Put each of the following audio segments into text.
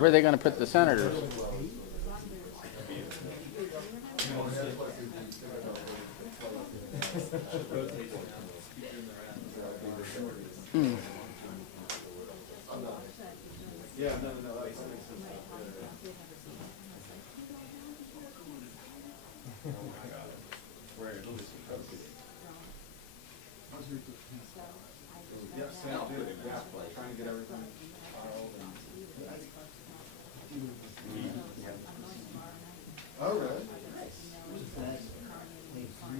Where are they going to put the senators? Hmm. Yeah, no. Trying to get everything filed and. Oh, really?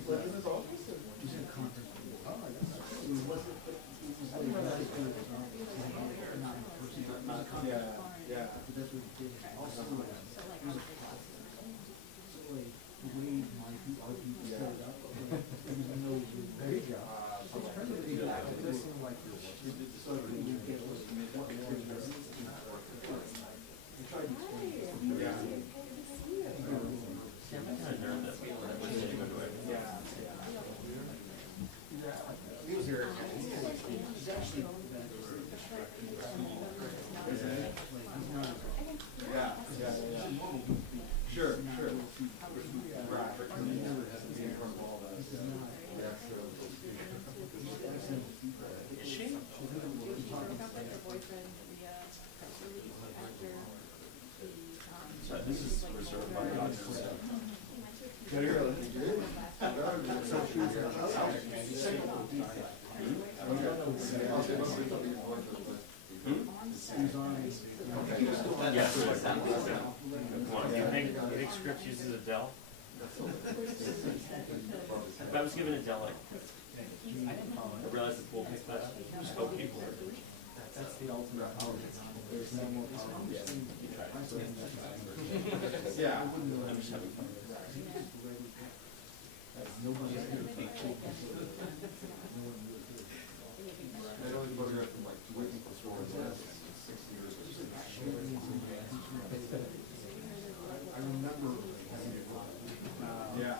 Like in his office? Oh, I guess. Yeah. There you go. Sure. Right. This is reserved by God. Yes. You think Scripps uses Adele? If I was given Adele, I realized the pool picked that up. Spoke people. That's the ultimate power. There's no more power. Yeah. I'm just having fun. They only photographed them like waiting for swords. 6 years or so. I remember having it. Yeah.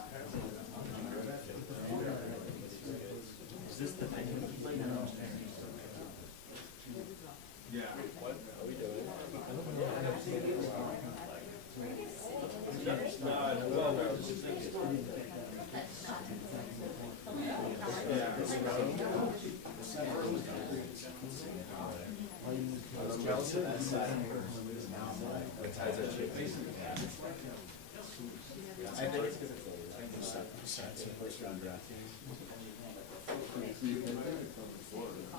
Is this the thing? Yeah. What are we doing?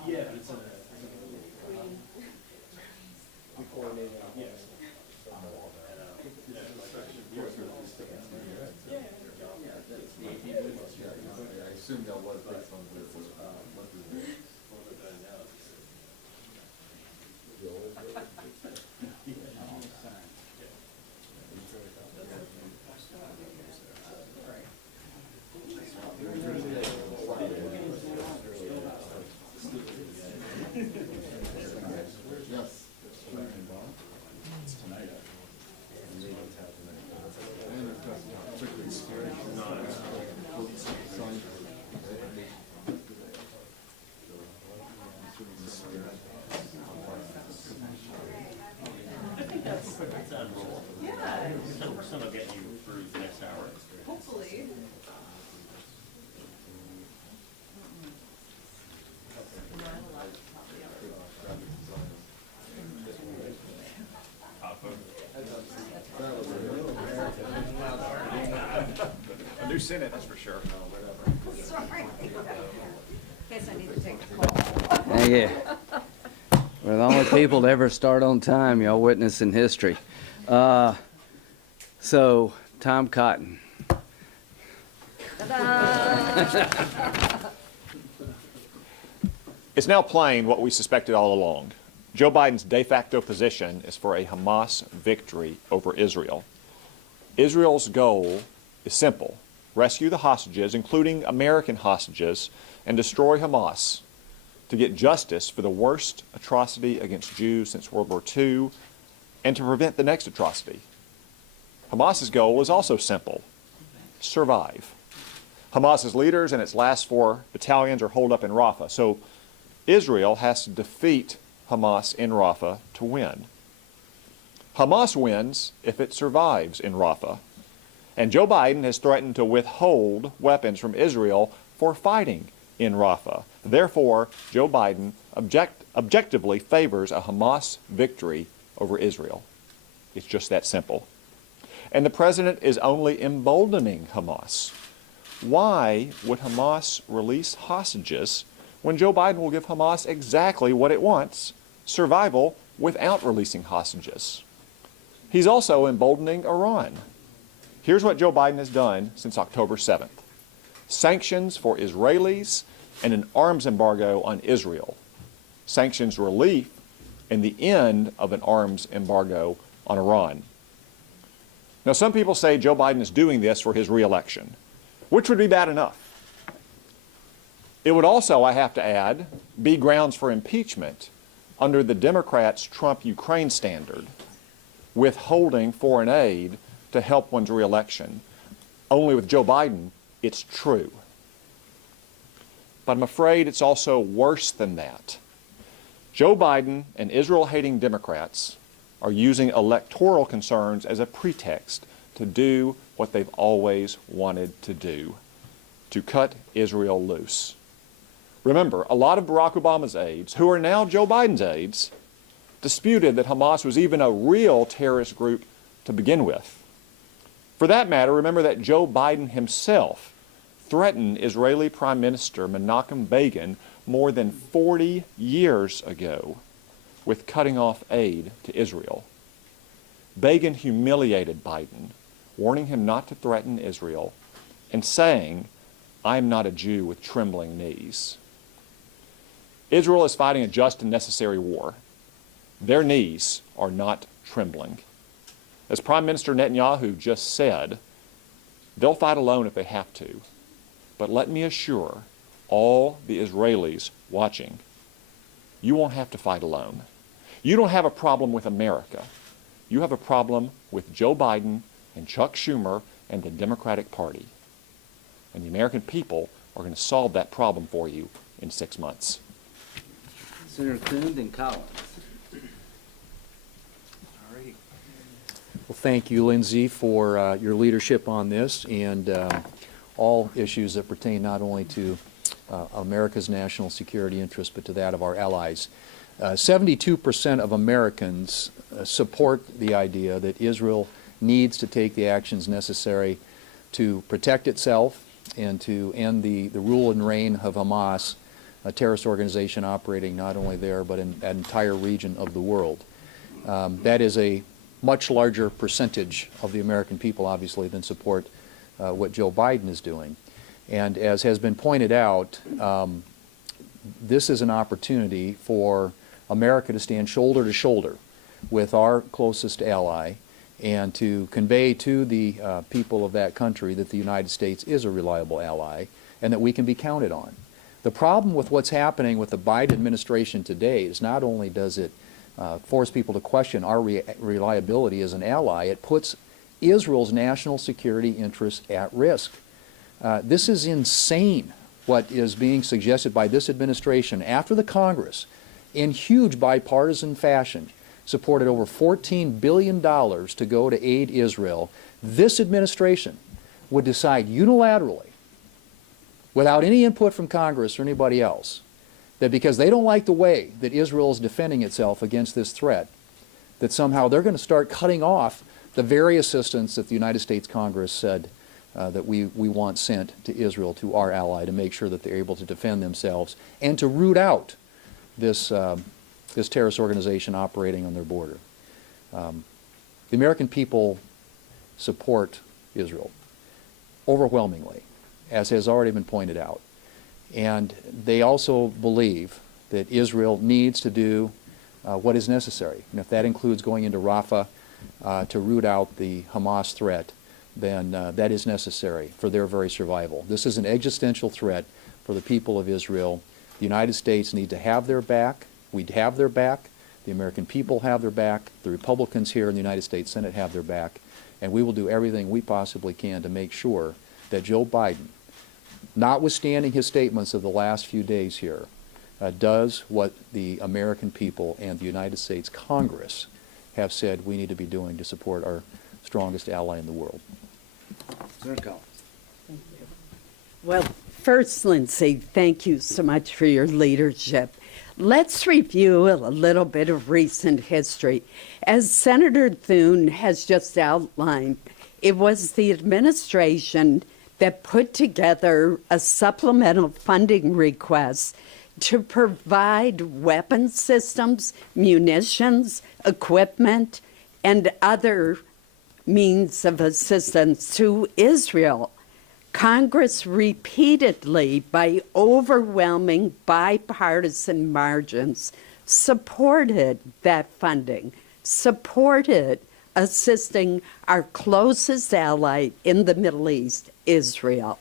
Yeah, it's a. I assume that was based on what Some will get you through the next hour. Hopefully. A new Senate, that's for sure. Sorry. Guess I need to take the call. Yeah. We're the only people to ever start on time, y'all witnessing history. So, Tom Cotton. It's now plain what we suspected all along. Joe Biden's de facto position is for a Hamas victory over Israel. Israel's goal is simple: rescue the hostages, including American hostages, and destroy Hamas to get justice for the worst atrocity against Jews since World War II and to prevent the next atrocity. Hamas's goal is also simple: survive. Hamas's leaders and its last 4 battalions are holed up in Rafah, so Israel has to defeat Hamas in Rafah to win. Hamas wins if it survives in Rafah. And Joe Biden has threatened to withhold weapons from Israel for fighting in Rafah. Therefore, Joe Biden objectively favors a Hamas victory over Israel. It's just that simple. And the president is only emboldening Hamas. Why would Hamas release hostages when Joe Biden will give Hamas exactly what it wants, survival without releasing hostages? He's also emboldening Iran. Here's what Joe Biden has done since October 7th. Sanctions for Israelis and an arms embargo on Israel. Sanctions relief and the end of an arms embargo on Iran. Now, some people say Joe Biden is doing this for his re-election, which would be bad enough. It would also, I have to add, be grounds for impeachment under the Democrats' Trump-Ukraine standard, withholding foreign aid to help one's re-election. Only with Joe Biden, it's true. But I'm afraid it's also worse than that. Joe Biden and Israel-hating Democrats are using electoral concerns as a pretext to do what they've always wanted to do, to cut Israel loose. Remember, a lot of Barack Obama's aides, who are now Joe Biden's aides, disputed that Hamas was even a real terrorist group to begin with. For that matter, remember that Joe Biden himself threatened Israeli Prime Minister Menachem Begin more than 40 years ago with cutting off aid to Israel. Begin humiliated Biden, warning him not to threaten Israel and saying, "I am not a Jew with trembling knees." Israel is fighting a just and necessary war. Their knees are not trembling. As Prime Minister Netanyahu just said, they'll fight alone if they have to. But let me assure all the Israelis watching, you won't have to fight alone. You don't have a problem with America. You have a problem with Joe Biden and Chuck Schumer and the Democratic Party. And the American people are going to solve that problem for you in 6 months. Senator Thune and Collins. Well, thank you, Lindsey, for your leadership on this and all issues that pertain not only to America's national security interests, but to that of our allies. 72% of Americans support the idea that Israel needs to take the actions necessary to protect itself and to end the rule and reign of Hamas, a terrorist organization operating not only there but in an entire region of the world. That is a much larger percentage of the American people, obviously, than support what Joe Biden is doing. And as has been pointed out, this is an opportunity for America to stand shoulder to shoulder with our closest ally and to convey to the people of that country that the United States is a reliable ally and that we can be counted on. The problem with what's happening with the Biden administration today is not only does it force people to question our reliability as an ally, it puts Israel's national security interests at risk. This is insane, what is being suggested by this administration after the Congress, in huge bipartisan fashion, supported over $14 billion to go to aid Israel. This administration would decide unilaterally, without any input from Congress or anybody else, that because they don't like the way that Israel is defending itself against this threat, that somehow they're going to start cutting off the very assistance that the United States Congress said that we want sent to Israel, to our ally, to make sure that they're able to defend themselves and to root out this terrorist organization operating on their border. The American people support Israel overwhelmingly, as has already been pointed out. And they also believe that Israel needs to do what is necessary. And if that includes going into Rafah to root out the Hamas threat, then that is necessary for their very survival. This is an existential threat for the people of Israel. The United States need to have their back. We have their back. The American people have their back. The Republicans here in the United States Senate have their back. And we will do everything we possibly can to make sure that Joe Biden, notwithstanding his statements of the last few days here, does what the American people and the United States Congress have said we need to be doing to support our strongest ally in the world. Senator Collins. Well, first, Lindsay, thank you so much for your leadership. Let's review a little bit of recent history. As Senator Thune has just outlined, it was the administration that put together a supplemental funding request to provide weapon systems, munitions, equipment, and other means of assistance to Israel. Congress repeatedly, by overwhelming bipartisan margins, supported that funding, supported assisting our closest ally in the Middle East, Israel.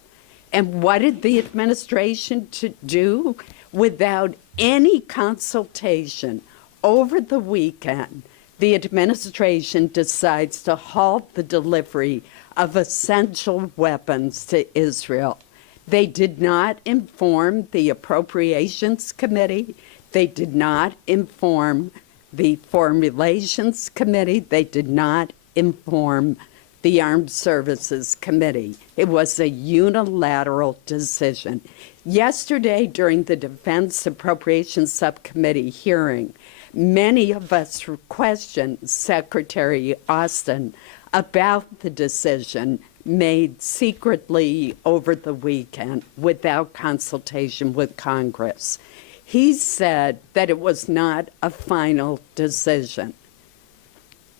And what did the administration do? Without any consultation, over the weekend, the administration decides to halt the delivery of essential weapons to Israel. They did not inform the Appropriations Committee. They did not inform the Formulations Committee. They did not inform the Armed Services Committee. It was a unilateral decision. Yesterday, during the Defense Appropriations Subcommittee hearing, many of us questioned Secretary Austin about the decision made secretly over the weekend without consultation with Congress. He said that it was not a final decision.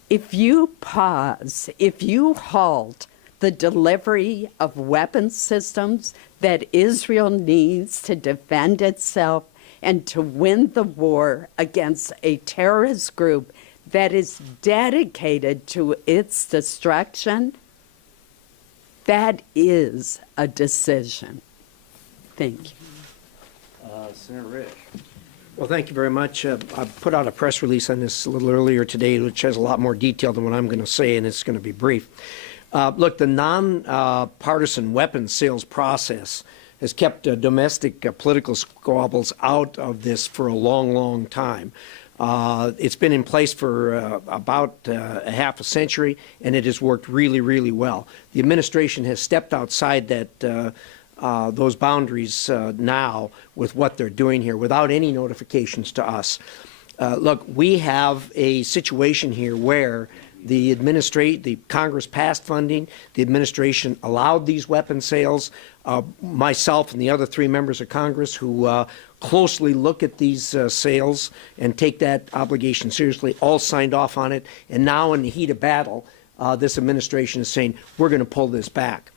If you pause, if you halt the delivery of weapon systems that Israel needs to defend itself and to win the war against a terrorist group that is dedicated to its destruction, that is a decision. Thank you. Senator Rich. Well, thank you very much. I put out a press release on this a little earlier today, which has a lot more detail than what I'm going to say, and it's going to be brief. Look, the non-partisan weapons sales process has kept domestic political squabbles out of this for a long, long time. It's been in place for about a half a century, and it has worked really, really well. The administration has stepped outside that those boundaries now with what they're doing here without any notifications to us. Look, we have a situation here where the Congress passed funding, the administration allowed these weapon sales. Myself and the other 3 members of Congress who closely look at these sales and take that obligation seriously all signed off on it. And now in the heat of battle, this administration is saying, we're going to pull this back.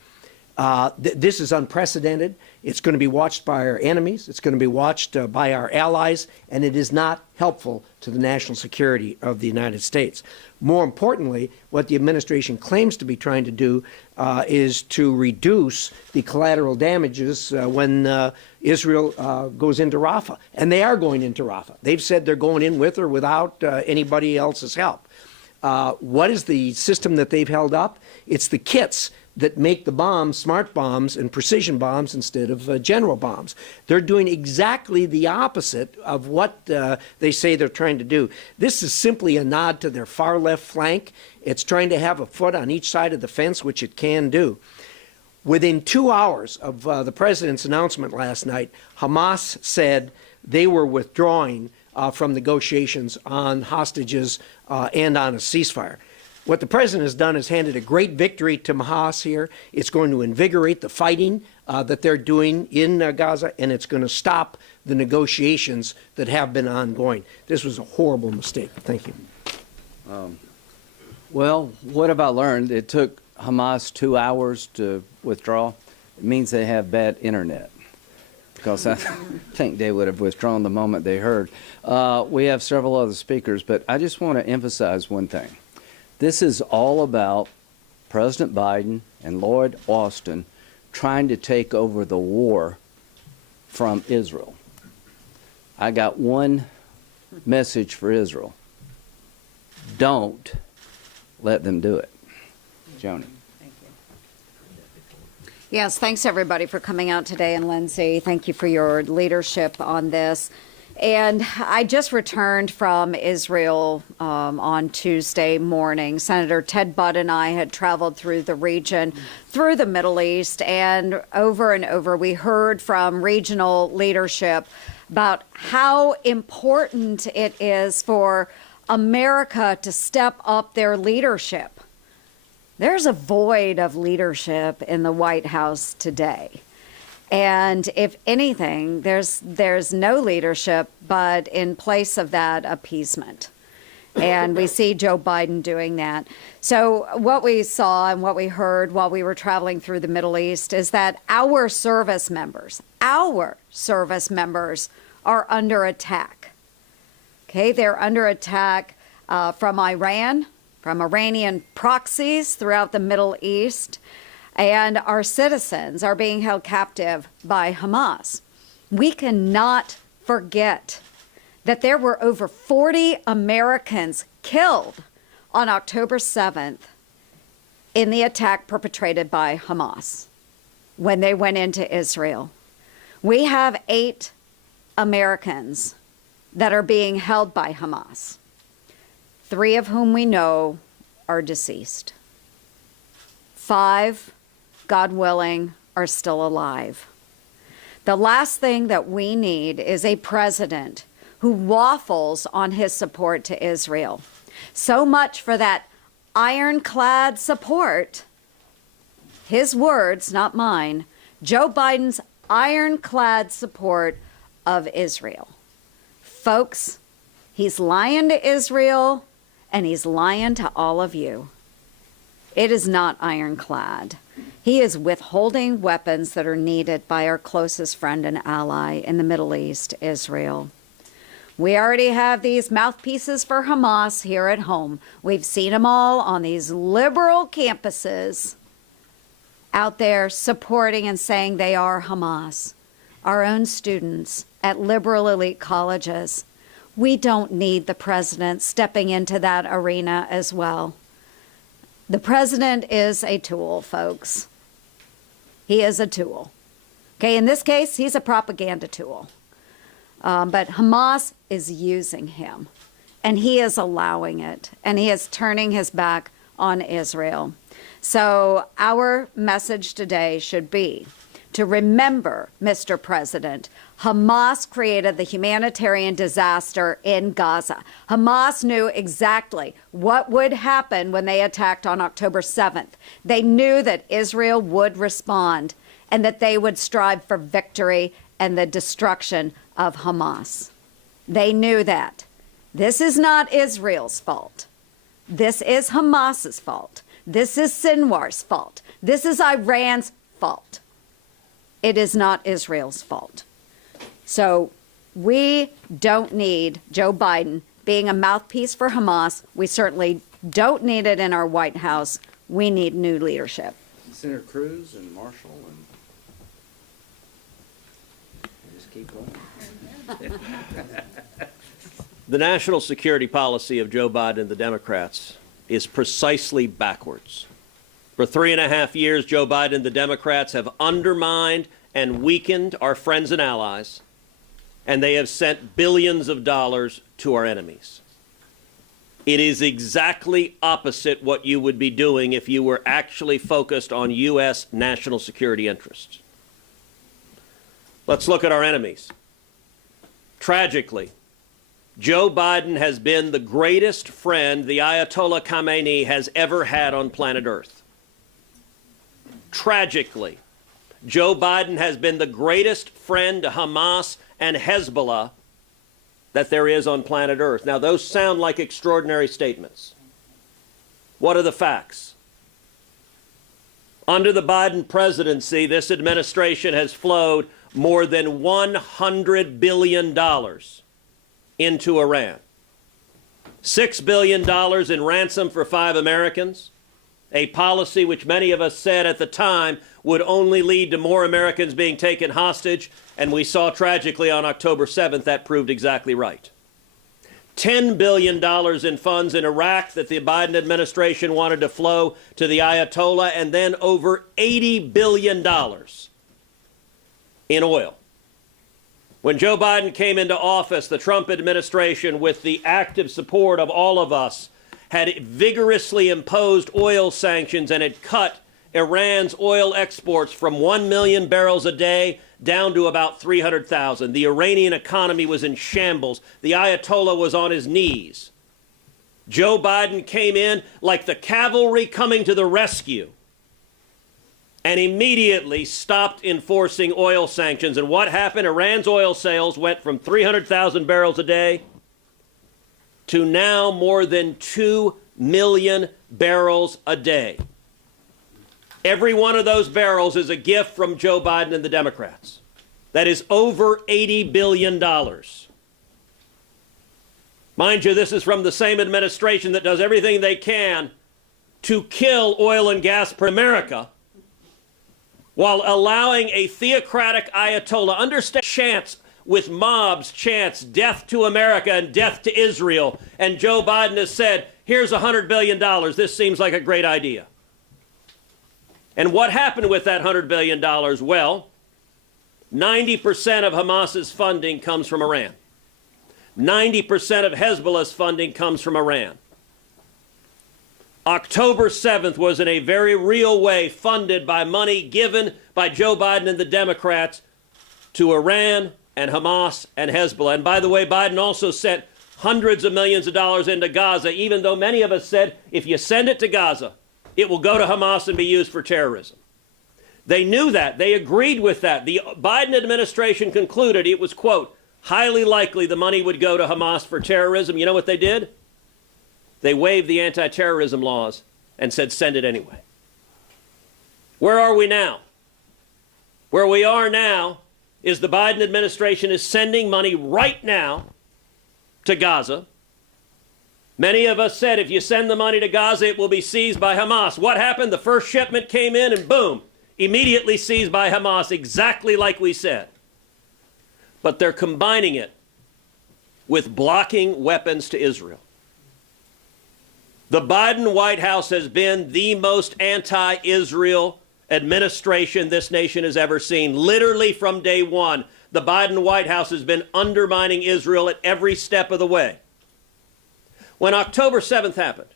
This is unprecedented. It's going to be watched by our enemies. It's going to be watched by our allies, and it is not helpful to the national security of the United States. More importantly, what the administration claims to be trying to do is to reduce the collateral damages when Israel goes into Rafah. And they are going into Rafah. They've said they're going in with or without anybody else's help. What is the system that they've held up? It's the kits that make the bombs smart bombs and precision bombs instead of general bombs. They're doing exactly the opposite of what they say they're trying to do. This is simply a nod to their far left flank. It's trying to have a foot on each side of the fence, which it can do. Within 2 hours of the president's announcement last night, Hamas said they were withdrawing from negotiations on hostages and on a ceasefire. What the president has done is handed a great victory to Hamas here. It's going to invigorate the fighting that they're doing in Gaza, and it's going to stop the negotiations that have been ongoing. This was a horrible mistake. Thank you. Well, what have I learned? It took Hamas 2 hours to withdraw. It means they have bad internet, because I think they would have withdrawn the moment they heard. We have several other speakers, but I just want to emphasize one thing. This is all about President Biden and Lloyd Austin trying to take over the war from Israel. I got one message for Israel. Don't let them do it. Joni. Yes, thanks everybody for coming out today, and Lindsay, thank you for your leadership on this. And I just returned from Israel on Tuesday morning. Senator Ted Budd and I had traveled through the region, through the Middle East, and over we heard from regional leadership about how important it is for America to step up their leadership. There's a void of leadership in the White House today. And if anything, there's no leadership, but in place of that, appeasement. And we see Joe Biden doing that. So what we saw and what we heard while we were traveling through the Middle East is that our service members are under attack. Okay, they're under attack from Iran, from Iranian proxies throughout the Middle East. And our citizens are being held captive by Hamas. We cannot forget that there were over 40 Americans killed on October 7th in the attack perpetrated by Hamas when they went into Israel. We have 8 Americans that are being held by Hamas, 3 of whom we know are deceased. 5, God willing, are still alive. The last thing that we need is a president who waffles on his support to Israel. So much for that ironclad support. His words, not mine. Joe Biden's ironclad support of Israel. Folks, he's lying to Israel and he's lying to all of you. It is not ironclad. He is withholding weapons that are needed by our closest friend and ally in the Middle East, Israel. We already have these mouthpieces for Hamas here at home. We've seen them all on these liberal campuses out there supporting and saying they are Hamas. Our own students at liberal elite colleges. We don't need the president stepping into that arena as well. The president is a tool, folks. He is a tool. Okay, in this case, he's a propaganda tool. But Hamas is using him, and he is allowing it, and he is turning his back on Israel. So our message today should be to remember, Mr. President, Hamas created the humanitarian disaster in Gaza. Hamas knew exactly what would happen when they attacked on October 7th. They knew that Israel would respond and that they would strive for victory and the destruction of Hamas. They knew that. This is not Israel's fault. This is Hamas's fault. This is Sinwar's fault. This is Iran's fault. It is not Israel's fault. So we don't need Joe Biden being a mouthpiece for Hamas. We certainly don't need it in our White House. We need new leadership. Senator Cruz and Marshall and just keep going. The national security policy of Joe Biden and the Democrats is precisely backwards. For 3.5 years, Joe Biden and the Democrats have undermined and weakened our friends and allies, and they have sent billions of dollars to our enemies. It is exactly opposite what you would be doing if you were actually focused on U.S. national security interests. Let's look at our enemies. Tragically, Joe Biden has been the greatest friend the Ayatollah Khamenei has ever had on planet Earth. Tragically, Joe Biden has been the greatest friend to Hamas and Hezbollah that there is on planet Earth. Now, those sound like extraordinary statements. What are the facts? Under the Biden presidency, this administration has flowed more than $100 billion into Iran. $6 billion in ransom for 5 Americans, a policy which many of us said at the time would only lead to more Americans being taken hostage, and we saw tragically on October 7th that proved exactly right. $10 billion in funds in Iraq that the Biden administration wanted to flow to the Ayatollah, and then over $80 billion in oil. When Joe Biden came into office, the Trump administration, with the active support of all of us, had vigorously imposed oil sanctions and had cut Iran's oil exports from 1 million barrels a day down to about 300,000. The Iranian economy was in shambles. The Ayatollah was on his knees. Joe Biden came in like the cavalry coming to the rescue and immediately stopped enforcing oil sanctions. And what happened? Iran's oil sales went from 300,000 barrels a day to now more than 2 million barrels a day. Every one of those barrels is a gift from Joe Biden and the Democrats. That is over $80 billion. Mind you, this is from the same administration that does everything they can to kill oil and gas for America while allowing a theocratic Ayatollah understand chants with mobs chants death to America and death to Israel. And Joe Biden has said, here's $100 billion. This seems like a great idea. And what happened with that $100 billion? Well, 90% of Hamas's funding comes from Iran. 90% of Hezbollah's funding comes from Iran. October 7th was in a very real way funded by money given by Joe Biden and the Democrats to Iran and Hamas and Hezbollah. And by the way, Biden also sent hundreds of millions of dollars into Gaza, even though many of us said, if you send it to Gaza, it will go to Hamas and be used for terrorism. They knew that. They agreed with that. The Biden administration concluded it was, quote, highly likely the money would go to Hamas for terrorism. You know what they did? They waived the anti-terrorism laws and said, send it anyway. Where are we now? Where we are now is the Biden administration is sending money right now to Gaza. Many of us said if you send the money to Gaza, it will be seized by Hamas. What happened? The first shipment came in and boom, immediately seized by Hamas, exactly like we said. But they're combining it with blocking weapons to Israel. The Biden White House has been the most anti-Israel administration this nation has ever seen. Literally from day one, the Biden White House has been undermining Israel at every step of the way. When October 7th happened,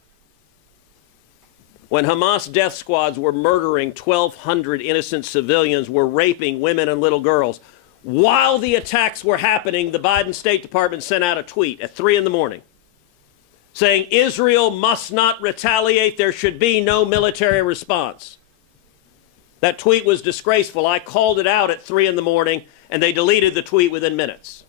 when Hamas death squads were murdering 1,200 innocent civilians, were raping women and little girls, while the attacks were happening, the Biden State Department sent out a tweet at 3 in the morning saying Israel must not retaliate. There should be no military response. That tweet was disgraceful. I called it out at 3 in the morning, and they deleted the tweet within minutes.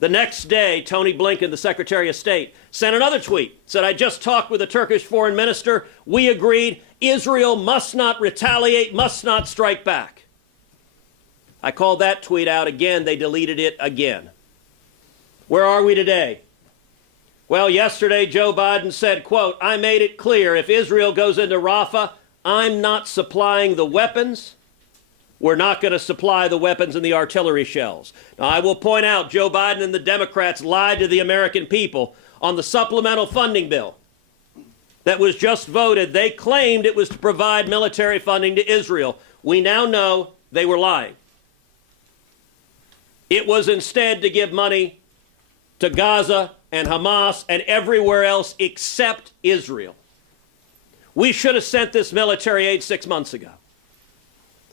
The next day, Tony Blinken, the Secretary of State, sent another tweet, said, I just talked with the Turkish foreign minister. We agreed Israel must not retaliate, must not strike back. I called that tweet out again. They deleted it again. Where are we today? Well, yesterday, Joe Biden said, quote, I made it clear if Israel goes into Rafah, I'm not supplying the weapons. We're not going to supply the weapons and the artillery shells. Now, I will point out Joe Biden and the Democrats lied to the American people on the supplemental funding bill that was just voted. They claimed it was to provide military funding to Israel. We now know they were lying. It was instead to give money to Gaza and Hamas and everywhere else except Israel. We should have sent this military aid 6 months ago.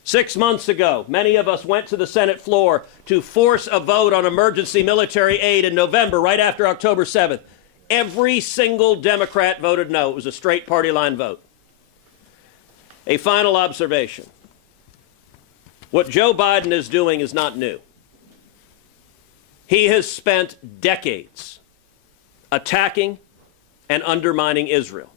6 months ago, many of us went to the Senate floor to force a vote on emergency military aid in November, right after October 7th. Every single Democrat voted no. It was a straight party line vote. A final observation. What Joe Biden is doing is not new. He has spent decades attacking and undermining Israel.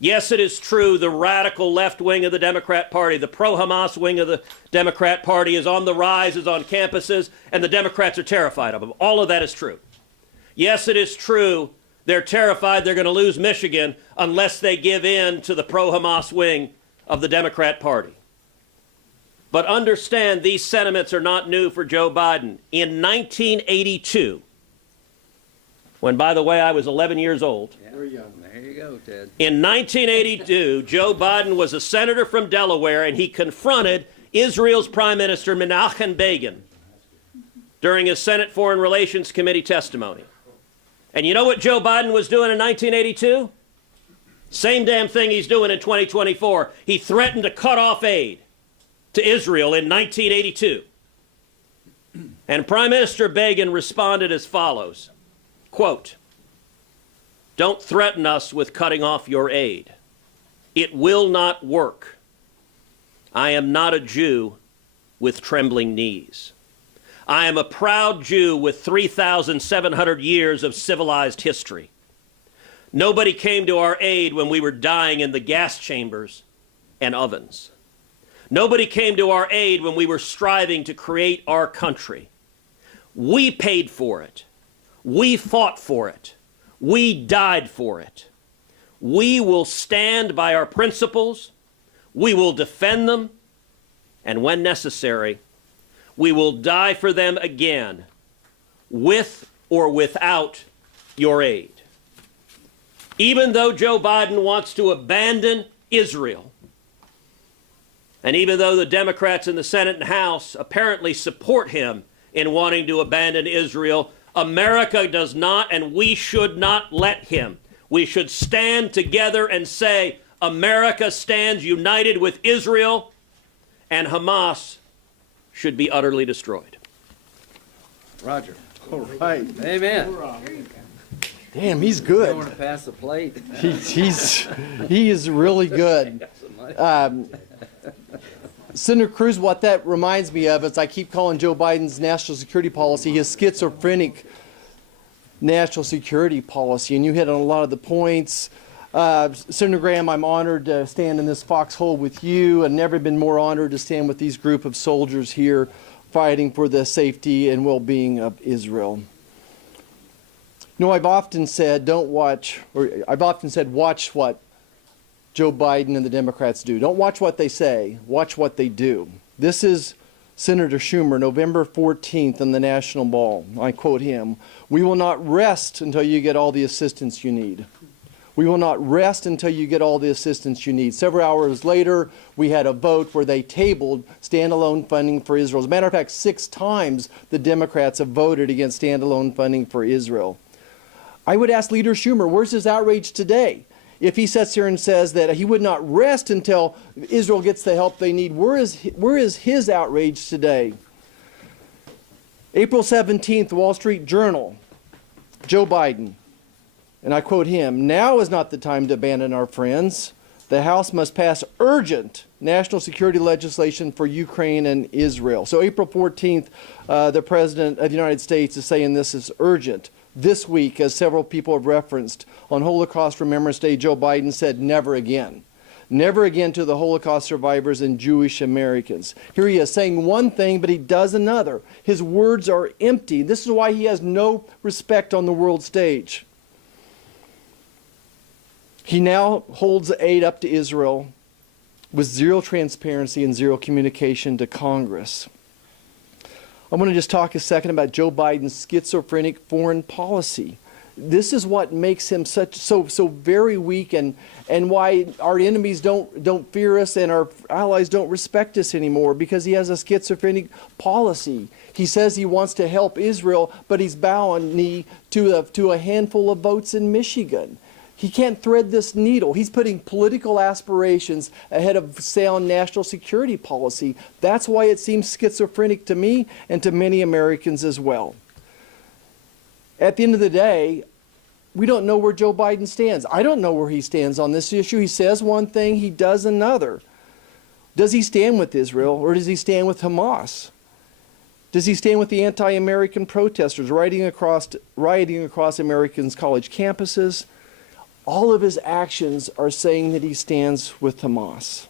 Yes, it is true the radical left wing of the Democrat Party, the pro-Hamas wing of the Democrat Party is on the rise, is on campuses, and the Democrats are terrified of them. All of that is true. Yes, it is true they're terrified they're going to lose Michigan unless they give in to the pro-Hamas wing of the Democrat Party. But understand these sentiments are not new for Joe Biden. In 1982, when, by the way, I was 11 years old. Yeah, we're young. There you go, Ted. In 1982, Joe Biden was a senator from Delaware, and he confronted Israel's Prime Minister Menachem Begin during his Senate Foreign Relations Committee testimony. And you know what Joe Biden was doing in 1982? Same damn thing he's doing in 2024. He threatened to cut off aid to Israel in 1982. And Prime Minister Begin responded as follows, quote, "Don't threaten us with cutting off your aid. It will not work. I am not a Jew with trembling knees. I am a proud Jew with 3,700 years of civilized history. Nobody came to our aid when we were dying in the gas chambers and ovens. Nobody came to our aid when we were striving to create our country. We paid for it. We fought for it. We died for it. We will stand by our principles. We will defend them. And when necessary, we will die for them again, with or without your aid." Even though Joe Biden wants to abandon Israel, and even though the Democrats in the Senate and House apparently support him in wanting to abandon Israel, America does not, and we should not let him. We should stand together and say, America stands united with Israel, and Hamas should be utterly destroyed. Roger. All right. Amen. Damn, he's You good. want to pass the plate? He is really good. Senator Cruz, what that reminds me of is I keep calling Joe Biden's national security policy his schizophrenic national security policy, and you hit on a lot of the points. Senator Graham, I'm honored to stand in this foxhole with you, and never been more honored to stand with these group of soldiers here fighting for the safety and well-being of Israel. You know, I've often said watch what Joe Biden and the Democrats do. Don't watch what they say, watch what they do. This is Senator Schumer, November 14th in the National Mall. I quote him, "We will not rest until you get all the assistance you need. We will not rest until you get all the assistance you need." Several hours later, we had a vote where they tabled standalone funding for Israel. As a matter of fact, 6 times the Democrats have voted against standalone funding for Israel. I would ask Leader Schumer, where's his outrage today? If he sits here and says that he would not rest until Israel gets the help they need, where is his outrage today? April 17th, the Wall Street Journal, Joe Biden, and I quote him, "Now is not the time to abandon our friends. The House must pass urgent national security legislation for Ukraine and Israel." So April 14th, the President of the United States is saying this is urgent. This week, as several people have referenced, on Holocaust Remembrance Day, Joe Biden said, "Never again. Never again to the Holocaust survivors and Jewish Americans." Here he is saying one thing, but he does another. His words are empty. This is why he has no respect on the world stage. He now holds aid up to Israel with zero transparency and zero communication to Congress. I want to just talk a second about Joe Biden's schizophrenic foreign policy. This is what makes him so very weak, and why our enemies don't fear us and our allies don't respect us anymore, because he has a schizophrenic policy. He says he wants to help Israel, but he's bowing knee to a handful of votes in Michigan. He can't thread this needle. He's putting political aspirations ahead of sound national security policy. That's why it seems schizophrenic to me and to many Americans as well. At the end of the day, we don't know where Joe Biden stands. I don't know where he stands on this issue. He says one thing, he does another. Does he stand with Israel, or does he stand with Hamas? Does he stand with the anti-American protesters rioting across Americans' college campuses? All of his actions are saying that he stands with Hamas.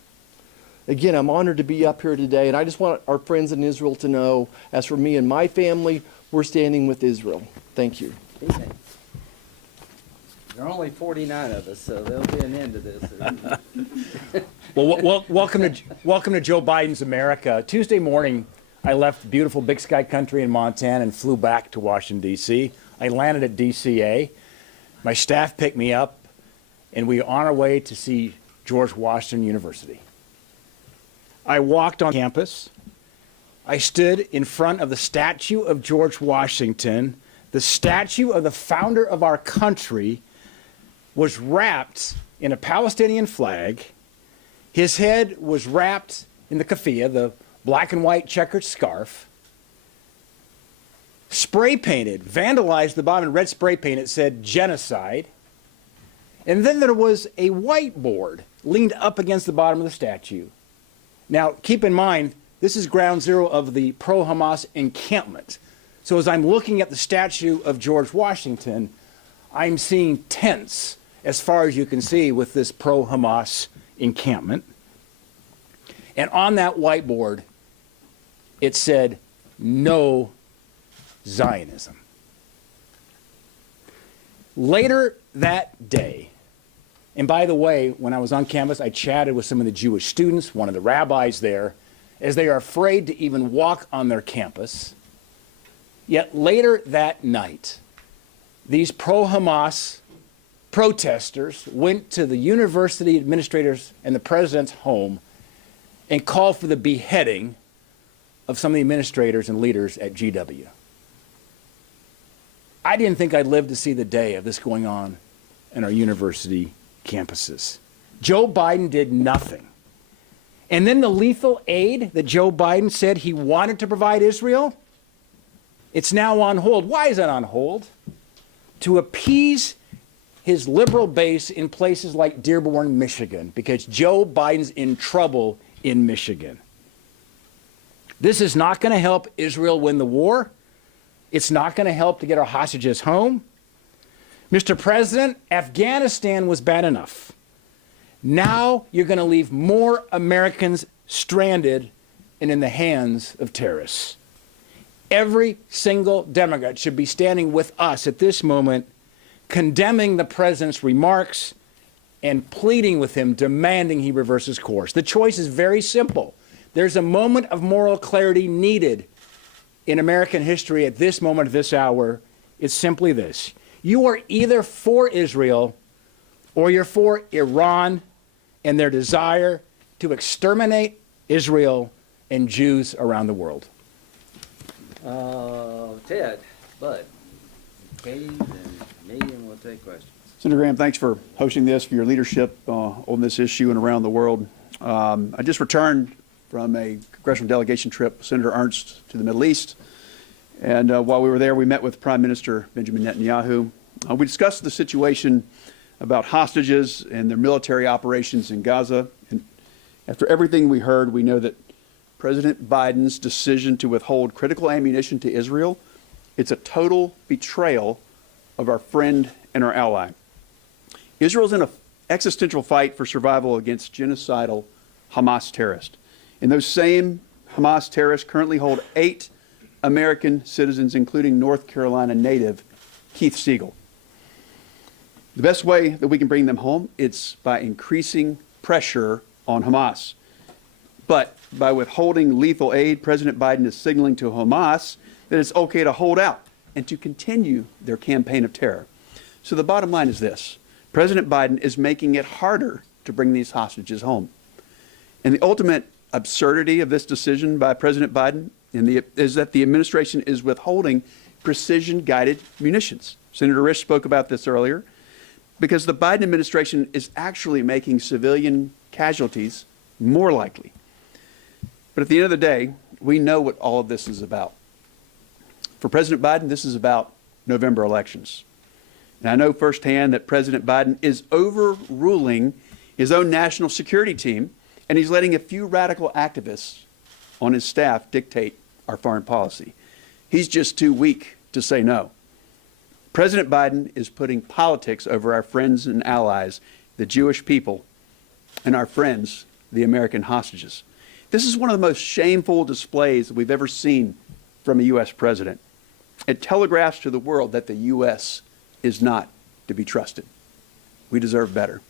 Again, I'm honored to be up here today, and I just want our friends in Israel to know, as for me and my family, we're standing with Israel. Thank you. There are only 49 of us, so there'll be an end to this. Well, welcome to Joe Biden's America. Tuesday morning, I left beautiful Big Sky Country in Montana and flew back to Washington, D.C. I landed at DCA. My staff picked me up, and we were on our way to see George Washington University. I walked on campus, I stood in front of the statue of George Washington. The statue of the founder of our country was wrapped in a Palestinian flag. His head was wrapped in the keffiyeh, the black and white checkered scarf. Spray painted, vandalized the bottom in red spray paint. It said genocide. And then there was a whiteboard leaned up against the bottom of the statue. Now, keep in mind, this is ground zero of the pro-Hamas encampment. So as I'm looking at the statue of George Washington, I'm seeing tents as far as you can see with this pro-Hamas encampment. And on that whiteboard, it said, "No Zionism." Later that day, and by the way, when I was on campus, I chatted with some of the Jewish students, one of the rabbis there, as they are afraid to even walk on their campus. Yet later that night, these pro-Hamas protesters went to the university administrators and the president's home and called for the beheading of some of the administrators and leaders at GW. I didn't think I'd live to see the day of this going on in our university campuses. Joe Biden did nothing. And then the lethal aid that Joe Biden said he wanted to provide Israel, it's now on hold. Why is it on hold? To appease his liberal base in places like Dearborn, Michigan, because Joe Biden's in trouble in Michigan. This is not going to help Israel win the war. It's not going to help to get our hostages home. Mr. President, Afghanistan was bad enough. Now you're going to leave more Americans stranded and in the hands of terrorists. Every single Democrat should be standing with us at this moment, condemning the president's remarks and pleading with him, demanding he reverses course. The choice is very simple. There's a moment of moral clarity needed in American history at this moment of this hour. It's simply this. You are either for Israel or you're for Iran and their desire to exterminate Israel and Jews around the world. Ted, Bud, Katie, and me, and we'll take questions. Senator Graham, thanks for hosting this, for your leadership on this issue and around the world. I just returned from a congressional delegation trip with Senator Ernst to the Middle East. And while we were there, we met with Prime Minister Benjamin Netanyahu. We discussed the situation about hostages and their military operations in Gaza. And after everything we heard, we know that President Biden's decision to withhold critical ammunition to Israel, it's a total betrayal of our friend and our ally. Israel's in an existential fight for survival against genocidal Hamas terrorists. And those same Hamas terrorists currently hold 8 American citizens, including North Carolina native Keith Siegel. The best way that we can bring them home is by increasing pressure on Hamas. But by withholding lethal aid, President Biden is signaling to Hamas that it's okay to hold out and to continue their campaign of terror. So the bottom line is this. President Biden is making it harder to bring these hostages home. And the ultimate absurdity of this decision by President Biden is that the administration is withholding precision-guided munitions. Senator Risch spoke about this earlier, because the Biden administration is actually making civilian casualties more likely. But at the end of the day, we know what all of this is about. For President Biden, this is about November elections. And I know firsthand that President Biden is overruling his own national security team, and he's letting a few radical activists on his staff dictate our foreign policy. He's just too weak to say no. President Biden is putting politics over our friends and allies, the Jewish people, and our friends, the American hostages. This is one of the most shameful displays that we've ever seen from a U.S. president. It telegraphs to the world that the U.S. is not to be trusted. We deserve better.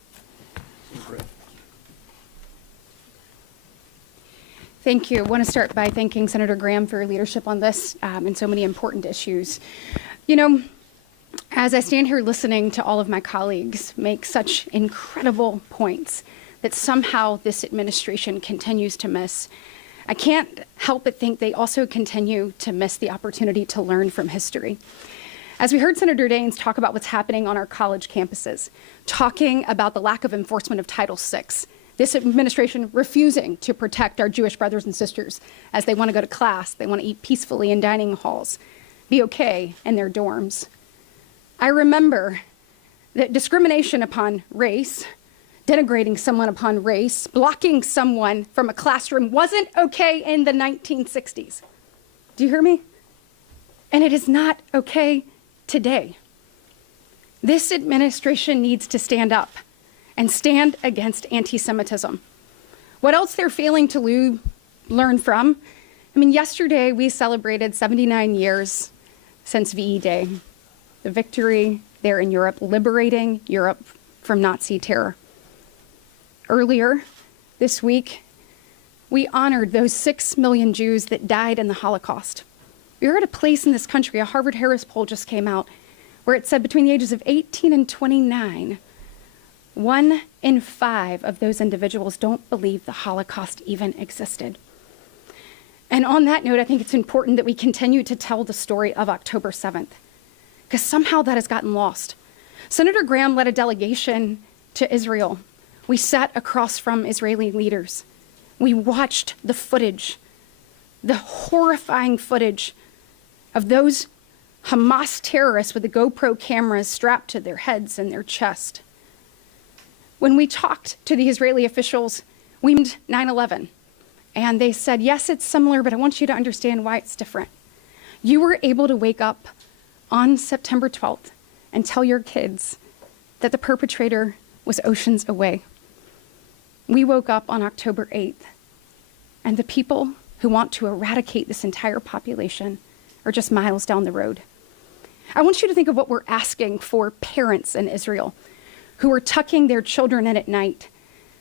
Thank you. I want to start by thanking Senator Graham for your leadership on this and so many important issues. You know, as I stand here listening to all of my colleagues make such incredible points that somehow this administration continues to miss, I can't help but think they also continue to miss the opportunity to learn from history. As we heard Senator Daines talk about what's happening on our college campuses, talking about the lack of enforcement of Title VI, this administration refusing to protect our Jewish brothers and sisters as they want to go to class, they want to eat peacefully in dining halls, be okay in their dorms. I remember that discrimination upon race, denigrating someone upon race, blocking someone from a classroom wasn't okay in the 1960s. Do you hear me? And it is not okay today. This administration needs to stand up and stand against anti-Semitism. What else they're failing to learn from? I mean, yesterday we celebrated 79 years since VE Day, the victory there in Europe, liberating Europe from Nazi terror. Earlier this week, we honored those 6 million Jews that died in the Holocaust. We are at a place in this country, a Harvard-Harris poll just came out, where it said between the ages of 18 and 29, 1 in 5 of those individuals don't believe the Holocaust even existed. And on that note, I think it's important that we continue to tell the story of October 7th, because somehow that has gotten lost. Senator Graham led a delegation to Israel. We sat across from Israeli leaders. We watched the footage, the horrifying footage of those Hamas terrorists with the GoPro cameras strapped to their heads and their chest. When we talked to the Israeli officials, we mentioned 9/11, and they said, yes, it's similar, but I want you to understand why it's different. You were able to wake up on September 12th and tell your kids that the perpetrator was oceans away. We woke up on October 8th, and the people who want to eradicate this entire population are just miles down the road. I want you to think of what we're asking for parents in Israel who are tucking their children in at night.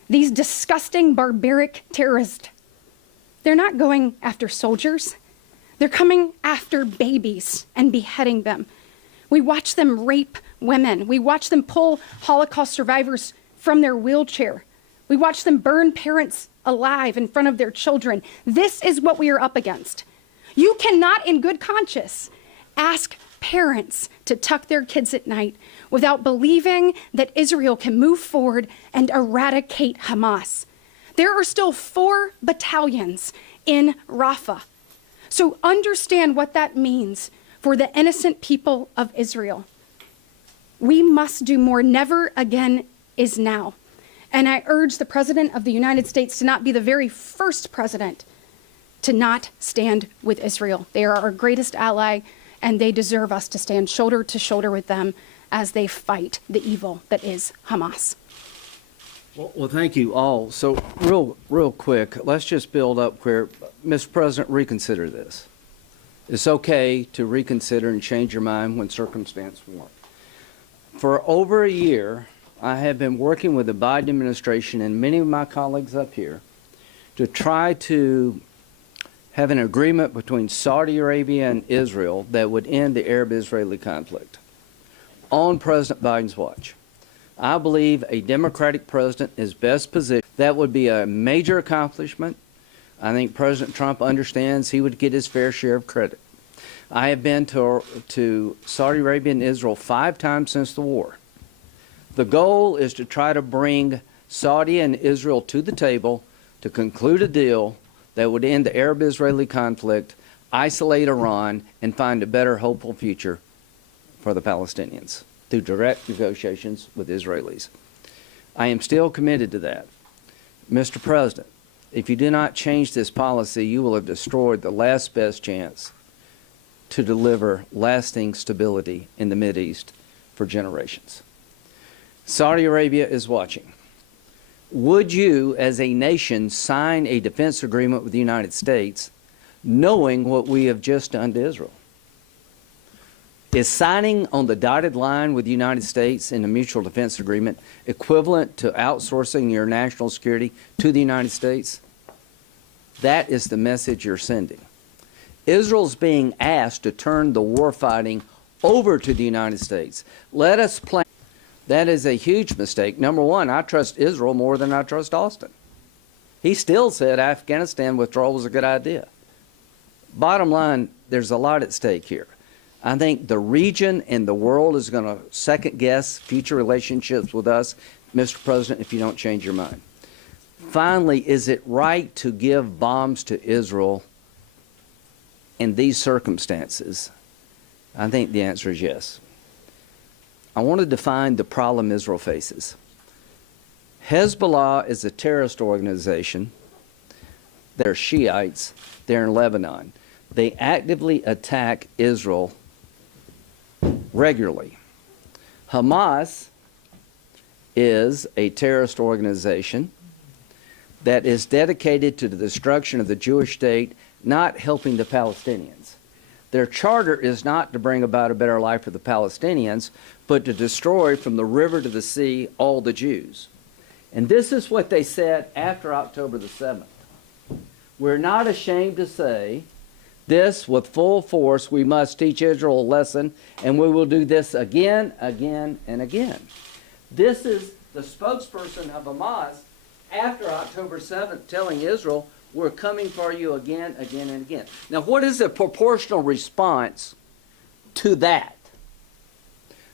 These disgusting, barbaric terrorists, they're not going after soldiers. They're coming after babies and beheading them. We watch them rape women. We watch them pull Holocaust survivors from their wheelchair. We watch them burn parents alive in front of their children. This is what we are up against. You cannot, in good conscience, ask parents to tuck their kids at night without believing that Israel can move forward and eradicate Hamas. There are still 4 battalions in Rafah. So understand what that means for the innocent people of Israel. We must do more. Never again is now. And I urge the President of the United States to not be the very first president to not stand with Israel. They are our greatest ally, and they deserve us to stand shoulder to shoulder with them as they fight the evil that is Hamas. Well, thank you all. So real quick, let's just build up where, Mr. President, reconsider this. It's okay to reconsider and change your mind when circumstances warrant. For over a year, I have been working with the Biden administration and many of my colleagues up here to try to have an agreement between Saudi Arabia and Israel that would end the Arab-Israeli conflict on President Biden's watch. I believe a Democratic president is best positioned. That would be a major accomplishment. I think President Trump understands he would get his fair share of credit. I have been to Saudi Arabia and Israel 5 times since the war. The goal is to try to bring Saudi and Israel to the table to conclude a deal that would end the Arab-Israeli conflict, isolate Iran, and find a better, hopeful future for the Palestinians through direct negotiations with Israelis. I am still committed to that. Mr. President, if you do not change this policy, you will have destroyed the last best chance to deliver lasting stability in the Mideast for generations. Saudi Arabia is watching. Would you, as a nation, sign a defense agreement with the United States knowing what we have just done to Israel? Is signing on the dotted line with the United States in a mutual defense agreement equivalent to outsourcing your national security to the United States? That is the message you're sending. Israel's being asked to turn the war fighting over to the United States. Let us plan. That is a huge mistake. Number one, I trust Israel more than I trust Austin. He still said Afghanistan withdrawal was a good idea. Bottom line, there's a lot at stake here. I think the region and the world is going to second guess future relationships with us, Mr. President, if you don't change your mind. Finally, is it right to give bombs to Israel in these circumstances? I think the answer is yes. I want to define the problem Israel faces. Hezbollah is a terrorist organization. They're Shiites. They're in Lebanon. They actively attack Israel regularly. Hamas is a terrorist organization that is dedicated to the destruction of the Jewish state, not helping the Palestinians. Their charter is not to bring about a better life for the Palestinians, but to destroy from the river to the sea all the Jews. And this is what they said after October the 7th. We're not ashamed to say this with full force. We must teach Israel a lesson, and we will do this again, again, and again. This is the spokesperson of Hamas after October 7th telling Israel, we're coming for you again, again, and again. Now, what is the proportional response to that?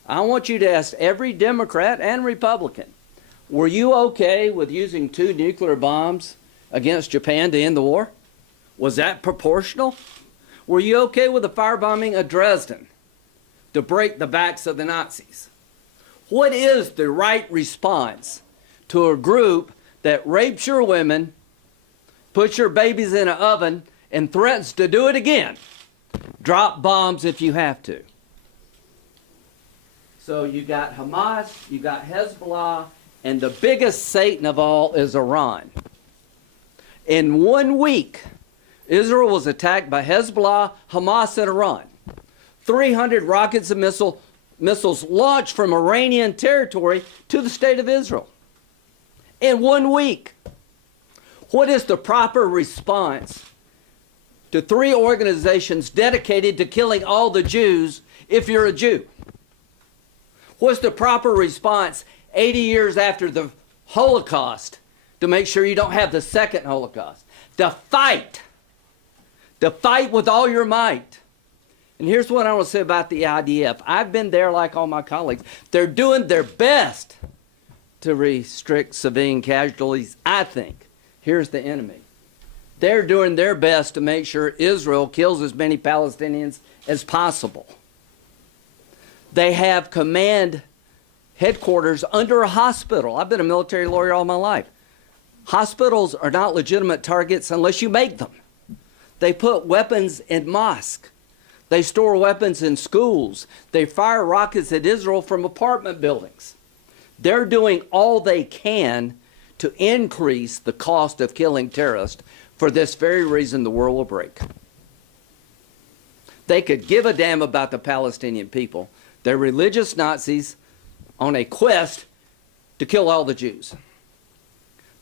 I want you to ask every Democrat and Republican, were you okay with using 2 nuclear bombs against Japan to end the war? Was that proportional? Were you okay with the firebombing of Dresden to break the backs of the Nazis? What is the right response to a group that rapes your women, puts your babies in an oven, and threatens to do it again? Drop bombs if you have to. So you got Hamas, you got Hezbollah, and the biggest Satan of all is Iran. In 1 week, Israel was attacked by Hezbollah, Hamas, and Iran. 300 rockets and missiles launched from Iranian territory to the state of Israel. In 1 week. What is the proper response to 3 organizations dedicated to killing all the Jews if you're a Jew? What's the proper response 80 years after the Holocaust to make sure you don't have the second Holocaust? To fight with all your might. And here's what I want to say about the IDF. I've been there like all my colleagues. They're doing their best to restrict civilian casualties, I think. Here's the enemy. They're doing their best to make sure Israel kills as many Palestinians as possible. They have command headquarters under a hospital. I've been a military lawyer all my life. Hospitals are not legitimate targets unless you make them. They put weapons in mosques. They store weapons in schools. They fire rockets at Israel from apartment buildings. They're doing all they can to increase the cost of killing terrorists. For this very reason, the world will break. They could give a damn about the Palestinian people. They're religious Nazis on a quest to kill all the Jews.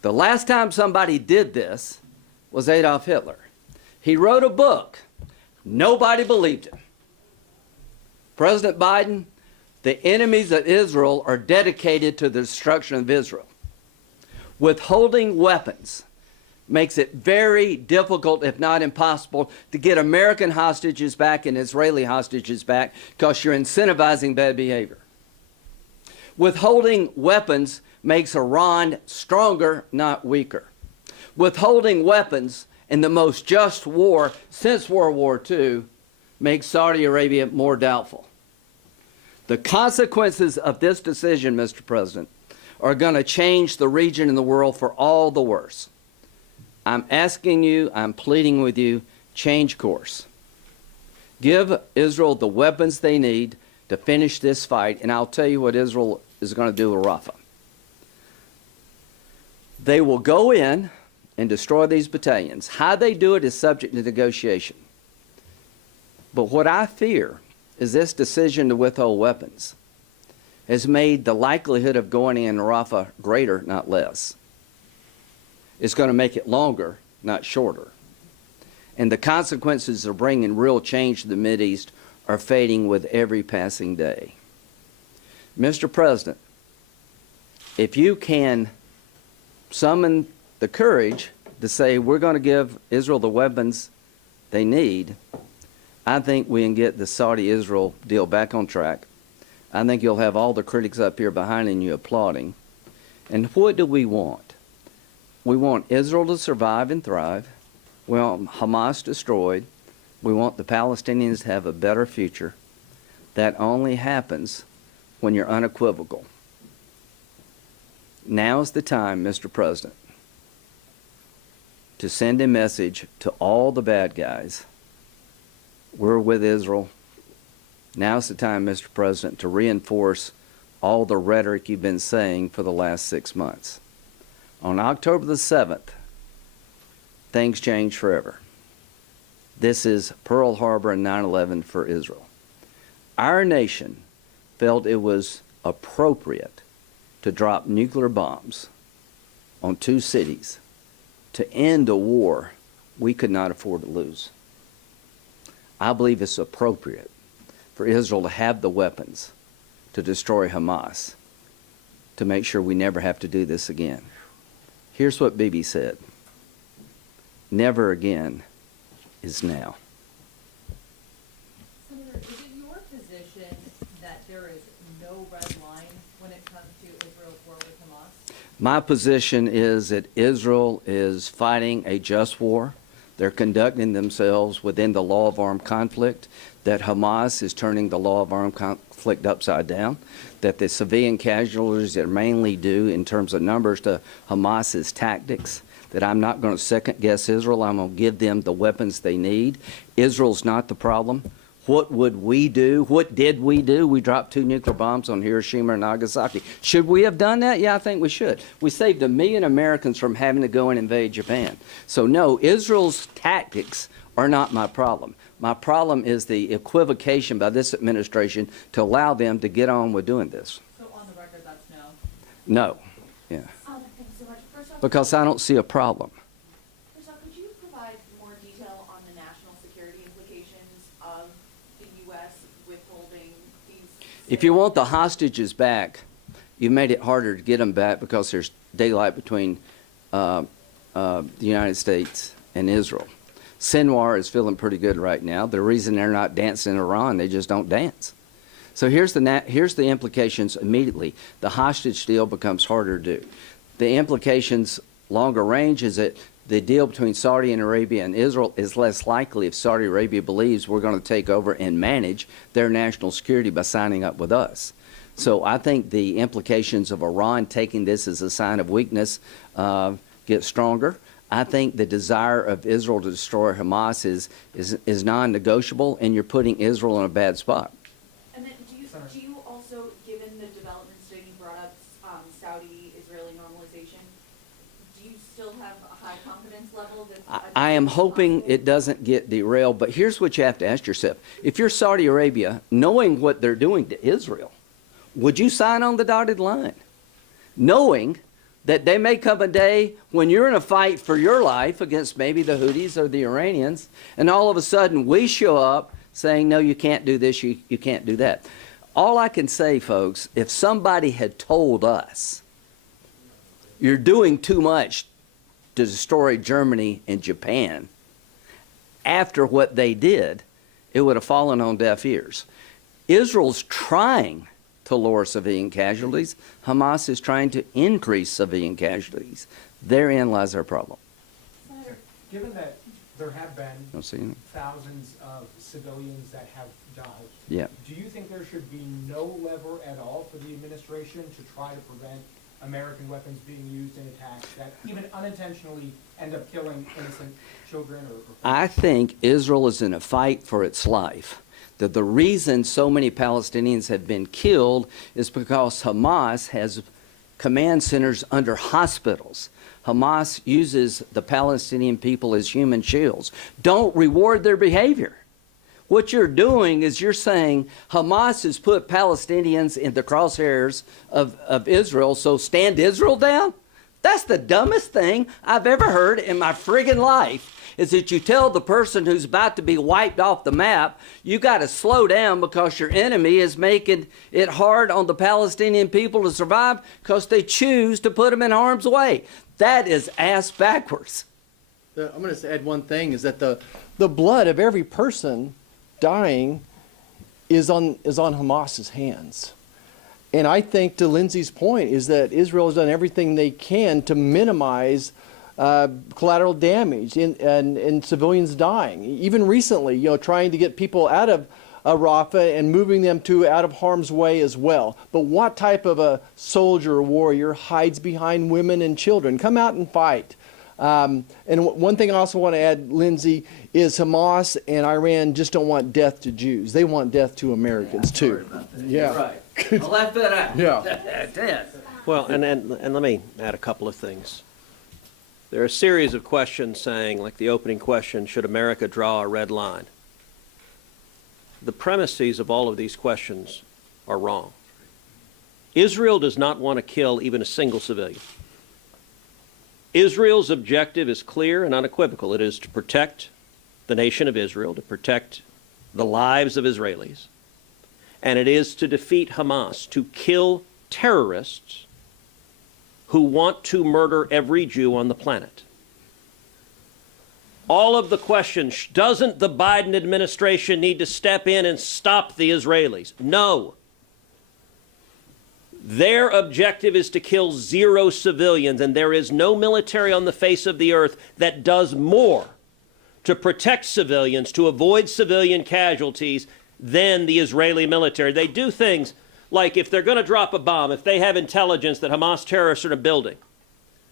The last time somebody did this was Adolf Hitler. He wrote a book. Nobody believed him. President Biden, the enemies of Israel are dedicated to the destruction of Israel. Withholding weapons makes it very difficult, if not impossible, to get American hostages back and Israeli hostages back because you're incentivizing bad behavior. Withholding weapons makes Iran stronger, not weaker. Withholding weapons in the most just war since World War II makes Saudi Arabia more doubtful. The consequences of this decision, Mr. President, are going to change the region and the world for all the worse. I'm asking you, I'm pleading with you, change course. Give Israel the weapons they need to finish this fight, and I'll tell you what Israel is going to do with Rafah. They will go in and destroy these battalions. How they do it is subject to negotiation. But what I fear is this decision to withhold weapons has made the likelihood of going in Rafah greater, not less. It's going to make it longer, not shorter. And the consequences of bringing real change to the Mideast are fading with every passing day. Mr. President, if you can summon the courage to say we're going to give Israel the weapons they need, I think we can get the Saudi-Israel deal back on track. I think you'll have all the critics up here behind you applauding. And what do we want? We want Israel to survive and thrive. We want Hamas destroyed. We want the Palestinians to have a better future. That only happens when you're unequivocal. Now is the time, Mr. President, to send a message to all the bad guys. We're with Israel. Now's the time, Mr. President, to reinforce all the rhetoric you've been saying for the last 6 months. On October the 7th, things changed forever. This is Pearl Harbor and 9/11 for Israel. Our nation felt it was appropriate to drop nuclear bombs on 2 cities to end a war we could not afford to lose. I believe it's appropriate for Israel to have the weapons to destroy Hamas, to make sure we never have to do this again. Here's what Bibi said. Never again is now. Senator, is it your position that there is no red line when it comes to Israel's war with Hamas? My position is that Israel is fighting a just war. They're conducting themselves within the law of armed conflict, that Hamas is turning the law of armed conflict upside down, that the civilian casualties are mainly due in terms of numbers to Hamas's tactics, that I'm not going to second guess Israel. I'm going to give them the weapons they need. Israel's not the problem. What would we do? What did we do? We dropped 2 nuclear bombs on Hiroshima and Nagasaki. Should we have done that? Yeah, I think we should. We saved 1 million Americans from having to go and invade Japan. So no, Israel's tactics are not my problem. My problem is the equivocation by this administration to allow them to get on with doing this. So on the record, that's no? No. Yeah. Thank you so much. First off, Because I don't see a problem. First off, could you provide more detail on the national security implications of the U.S. withholding these? If you want the hostages back, you made it harder to get them back because there's daylight between the United States and Israel. Sinwar is feeling pretty good right now. The reason they're not dancing in Iran, they just don't dance. So here's the implications immediately. The hostage deal becomes harder to do. The implications longer range is that the deal between Saudi Arabia and Israel is less likely if Saudi Arabia believes we're going to take over and manage their national security by signing up with us. So I think the implications of Iran taking this as a sign of weakness get stronger. I think the desire of Israel to destroy Hamas is non-negotiable, and you're putting Israel in a bad spot. And then do you also, given the developments that you brought up, Saudi-Israeli normalization, do you still have a high confidence level that I am hoping it doesn't get derailed, but here's what you have to ask yourself. If you're Saudi Arabia, knowing what they're doing to Israel, would you sign on the dotted line? Knowing that they may come a day when you're in a fight for your life against maybe the Houthis or the Iranians, and all of a sudden we show up saying, no, you can't do this, you can't do that. All I can say, folks, if somebody had told us, you're doing too much to destroy Germany and Japan, after what they did, it would have fallen on deaf ears. Israel's trying to lower civilian casualties. Hamas is trying to increase civilian casualties. Therein lies our problem. Senator, given that there have been thousands of civilians that have died, do you think there should be no lever at all for the administration to try to prevent American weapons being used in attacks that even unintentionally end up killing innocent children or I think Israel is in a fight for its life. That the reason so many Palestinians have been killed is because Hamas has command centers under hospitals. Hamas uses the Palestinian people as human shields. Don't reward their behavior. What you're doing is you're saying Hamas has put Palestinians in the crosshairs of Israel, so stand Israel down? That's the dumbest thing I've ever heard in my friggin' life, is that you tell the person who's about to be wiped off the map, you got to slow down because your enemy is making it hard on the Palestinian people to survive because they choose to put them in harm's way. That is ass backwards. I'm going to add one thing, is that the blood of every person dying is on Hamas's hands. And I think, to Lindsay's point, is that Israel has done everything they can to minimize collateral damage and civilians dying. Even recently, trying to get people out of Rafah and moving them out of harm's way as well. But what type of a soldier or warrior hides behind women and children? Come out and fight. And one thing I also want to add, Lindsay, is Hamas and Iran just don't want death to Jews. They want death to Americans too. Yeah, right. I left that out. Yeah. Death. Well, and let me add a couple of things. There are a series of questions saying, like the opening question, should America draw a red line? The premises of all of these questions are wrong. Israel does not want to kill even a single civilian. Israel's objective is clear and unequivocal. It is to protect the nation of Israel, to protect the lives of Israelis, and it is to defeat Hamas, to kill terrorists who want to murder every Jew on the planet. All of the questions, doesn't the Biden administration need to step in and stop the Israelis? No. Their objective is to kill 0 civilians, and there is no military on the face of the earth that does more to protect civilians, to avoid civilian casualties, than the Israeli military. They do things like, if they're going to drop a bomb, if they have intelligence that Hamas terrorists are in a building,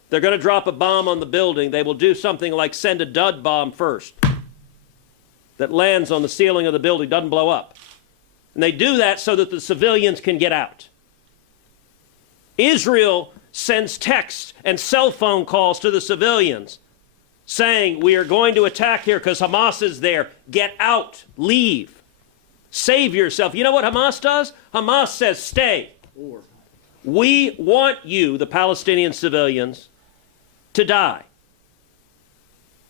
they're going to drop a bomb on the building, they will do something like send a dud bomb first that lands on the ceiling of the building, doesn't blow up. And they do that so that the civilians can get out. Israel sends texts and cell phone calls to the civilians saying, we are going to attack here because Hamas is there. Get out. Leave. Save yourself. You know what Hamas does? Hamas says, stay. We want you, the Palestinian civilians, to die.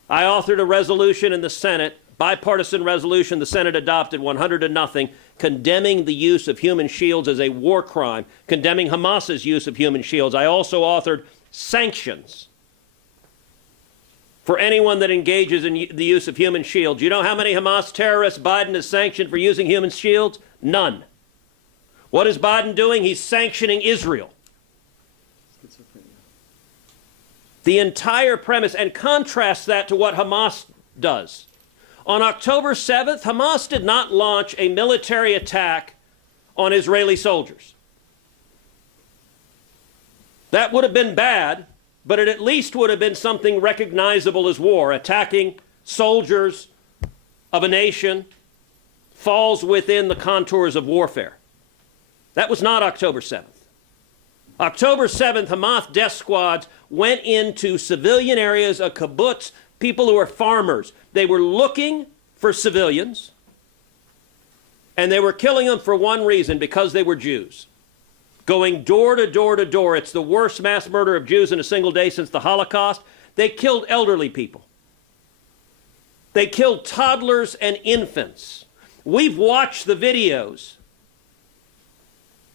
I authored a resolution in the Senate, bipartisan resolution the Senate adopted 100-0, condemning the use of human shields as a war crime, condemning Hamas's use of human shields. I also authored sanctions for anyone that engages in the use of human shields. You know how many Hamas terrorists Biden has sanctioned for using human shields? None. What is Biden doing? He's sanctioning Israel. The entire premise, and contrast that to what Hamas does. On October 7th, Hamas did not launch a military attack on Israeli soldiers. That would have been bad, but it at least would have been something recognizable as war. Attacking soldiers of a nation falls within the contours of warfare. That was not October 7th. October 7th, Hamas death squads went into civilian areas, a kibbutz, people who are farmers. They were looking for civilians, and they were killing them for one reason, because they were Jews. Going door to door to door. It's the worst mass murder of Jews in a single day since the Holocaust. They killed elderly people. They killed toddlers and infants. We've watched the videos.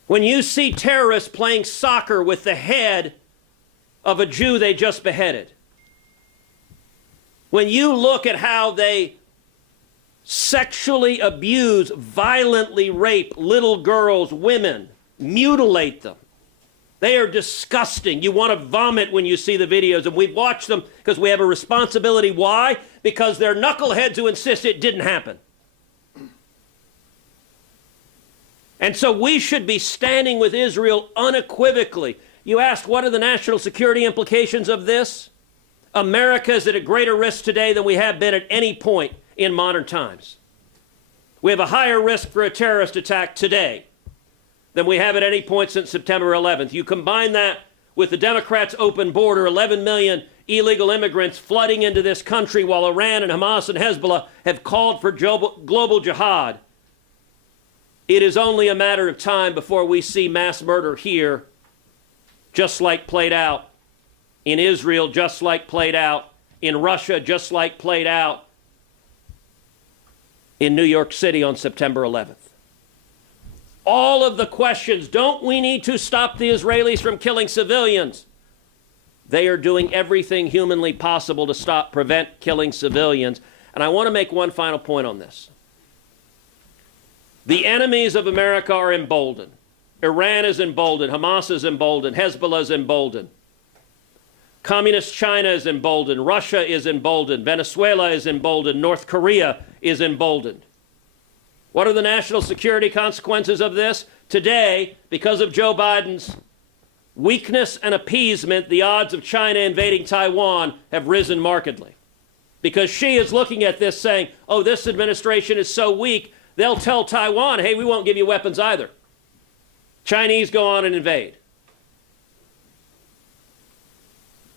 When you see terrorists playing soccer with the head of a Jew they just beheaded, when you look at how they sexually abuse, violently rape little girls, women, mutilate them, they are disgusting. You want to vomit when you see the videos, and we've watched them because we have a responsibility. Why? Because they're knuckleheads who insist it didn't happen. And so we should be standing with Israel unequivocally. You asked, what are the national security implications of this? America is at a greater risk today than we have been at any point in modern times. We have a higher risk for a terrorist attack today than we have at any point since September 11th. You combine that with the Democrats' open border, 11 million illegal immigrants flooding into this country while Iran and Hamas and Hezbollah have called for global jihad. It is only a matter of time before we see mass murder here, just like played out in Israel, just like played out in Russia, just like played out in New York City on September 11th. All of the questions, don't we need to stop the Israelis from killing civilians? They are doing everything humanly possible to prevent killing civilians. And I want to make one final point on this. The enemies of America are emboldened. Iran is emboldened. Hamas is emboldened. Hezbollah is emboldened. Communist China is emboldened. Russia is emboldened. Venezuela is emboldened. North Korea is emboldened. What are the national security consequences of this? Today, because of Joe Biden's weakness and appeasement, the odds of China invading Taiwan have risen markedly. Because she is looking at this saying, oh, this administration is so weak, they'll tell Taiwan, hey, we won't give you weapons either. Chinese go on and invade.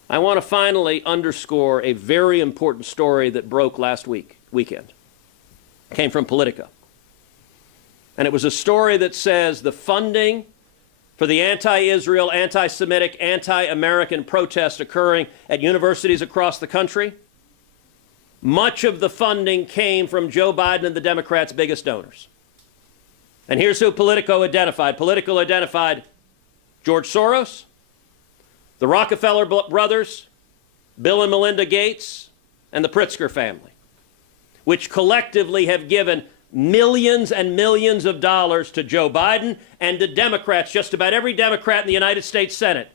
I want to finally underscore a very important story that broke last weekend. It came from Politico. And it was a story that says the funding for the anti-Israel, anti-Semitic, anti-American protests occurring at universities across the country, much of the funding came from Joe Biden and the Democrats' biggest donors. And here's who Politico identified. Politico identified George Soros, the Rockefeller brothers, Bill and Melinda Gates, and the Pritzker family, which collectively have given millions and millions of dollars to Joe Biden and to Democrats. Just about every Democrat in the United States Senate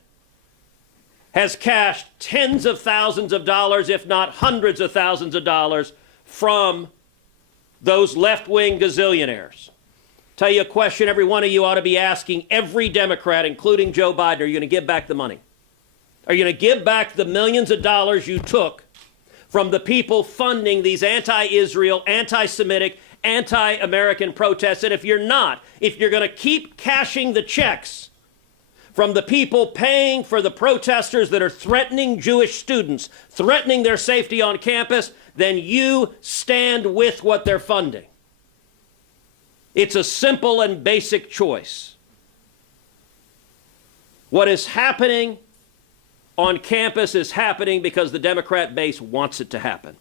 has cashed tens of thousands of dollars, if not hundreds of thousands of dollars, from those left-wing gazillionaires. Tell you a question every one of you ought to be asking every Democrat, including Joe Biden: are you going to give back the money? Are you going to give back the millions of dollars you took from the people funding these anti-Israel, anti-Semitic, anti-American protests? And if you're not, if you're going to keep cashing the checks from the people paying for the protesters that are threatening Jewish students, threatening their safety on campus, then you stand with what they're funding. It's a simple and basic choice. What is happening on campus is happening because the Democrat base wants it to happen.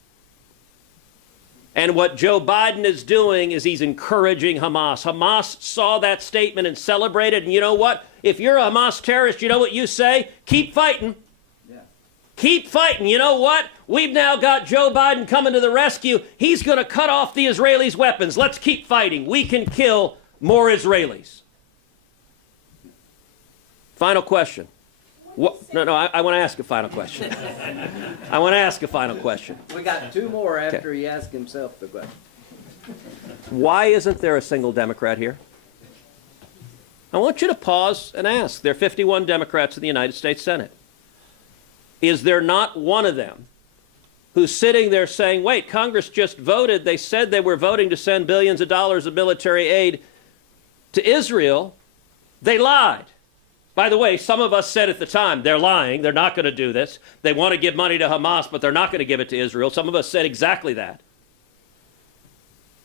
And what Joe Biden is doing is he's encouraging Hamas. Hamas saw that statement and celebrated. And you know what? If you're a Hamas terrorist, you know what you say? Keep fighting. Yeah. Keep fighting. You know what? We've now got Joe Biden coming to the rescue. He's going to cut off the Israelis' weapons. Let's keep fighting. We can kill more Israelis. Final question. I want to ask a final question. I want to ask a final question. We got two more after he asks himself the question. Why isn't there a single Democrat here? I want you to pause and ask. There are 51 Democrats in the United States Senate. Is there not one of them who's sitting there saying, wait, Congress just voted. They said they were voting to send billions of dollars of military aid to Israel. They lied. By the way, some of us said at the time, they're lying. They're not going to do this. They want to give money to Hamas, but they're not going to give it to Israel. Some of us said exactly that.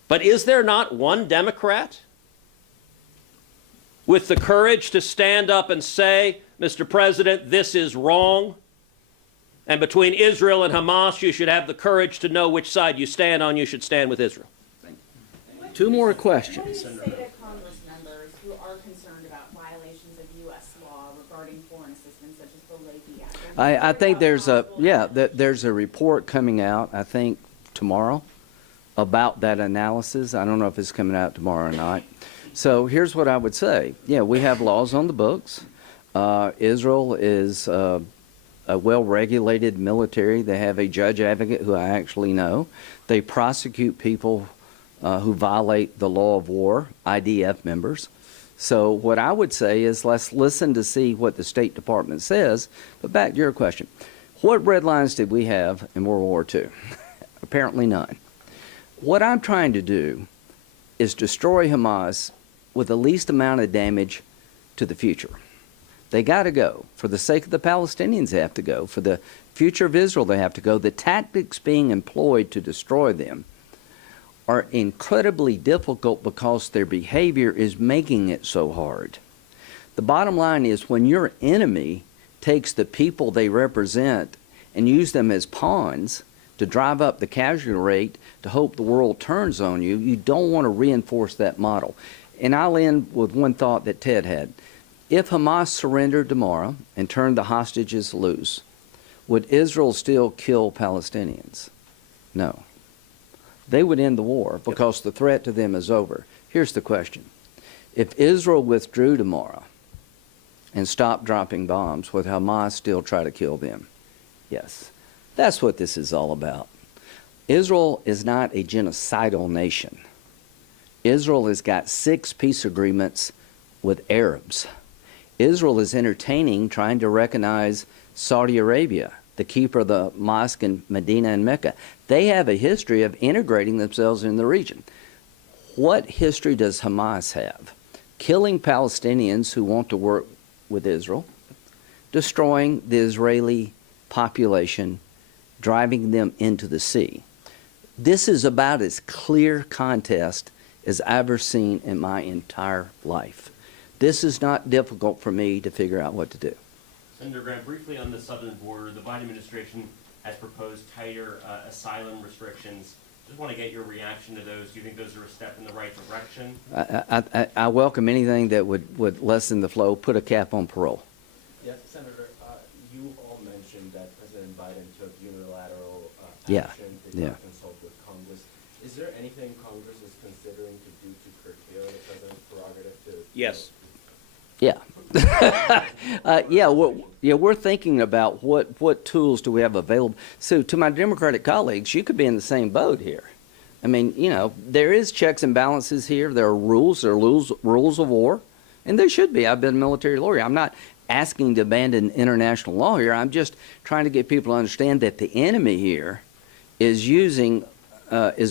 But is there not one Democrat with the courage to stand up and say, Mr. President, this is wrong? And between Israel and Hamas, you should have the courage to know which side you stand on. You should stand with Israel. Two more questions. What do you say to Congress members who are concerned about violations of U.S. law regarding foreign assistance, such as the Leahy Act? I think there's a report coming out, I think, tomorrow about that analysis. I don't know if it's coming out tomorrow or not. So here's what I would say. Yeah, we have laws on the books. Israel is a well-regulated military. They have a judge advocate who I actually know. They prosecute people who violate the law of war, IDF members. So what I would say is let's listen to see what the State Department says. But back to your question, what red lines did we have in World War II? Apparently none. What I'm trying to do is destroy Hamas with the least amount of damage to the future. They got to go. For the sake of the Palestinians, they have to go. For the future of Israel, they have to go. The tactics being employed to destroy them are incredibly difficult because their behavior is making it so hard. The bottom line is when your enemy takes the people they represent and use them as pawns to drive up the casualty rate to hope the world turns on you, you don't want to reinforce that model. And I'll end with one thought that Ted had. If Hamas surrendered tomorrow and turned the hostages loose, Would Israel still kill Palestinians? No. They would end the war because the threat to them is over. Here's the question. If Israel withdrew tomorrow and stopped dropping bombs, would Hamas still try to kill them? Yes. That's what this is all about. Israel is not a genocidal nation. Israel has got 6 peace agreements with Arabs. Israel is entertaining trying to recognize Saudi Arabia, the keeper of the mosque in Medina and Mecca. They have a history of integrating themselves in the region. What history does Hamas have? Killing Palestinians who want to work with Israel, destroying the Israeli population, driving them into the sea. This is about as clear contest as I've ever seen in my entire life. This is not difficult for me to figure out what to do. Senator Grant, briefly on the southern border, the Biden administration has proposed tighter asylum restrictions. Just want to get your reaction to those. Do you think those are a step in the right direction? I welcome anything that would lessen the flow, put a cap on parole. Yes, Senator, you all mentioned that President Biden took unilateral Yeah, action, did not consult with Congress. Is there anything Congress is considering to do to curtail the president's prerogative to? Yes. Yeah. We're thinking about what tools do we have available. So to my Democratic colleagues, you could be in the same boat here. I mean, there is checks and balances here. There are rules of war, and there should be. I've been a military lawyer. I'm not asking to abandon international law here. I'm just trying to get people to understand that the enemy here is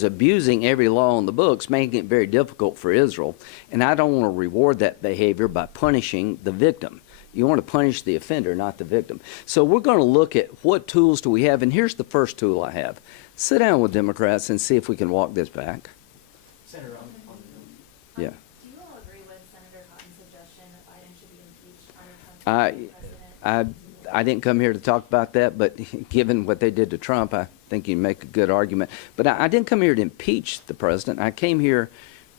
abusing every law on the books, making it very difficult for Israel. And I don't want to reward that behavior by punishing the victim. You want to punish the offender, not the victim. So we're going to look at what tools do we have, and here's the first tool I have. Sit down with Democrats and see if we can walk this back. Senator, Yeah. Do you all agree with Senator Cotton's suggestion that Biden should be impeached under Trump's president? I didn't come here to talk about that, but given what they did to Trump, I think you make a good argument. But I didn't come here to impeach the president. I came here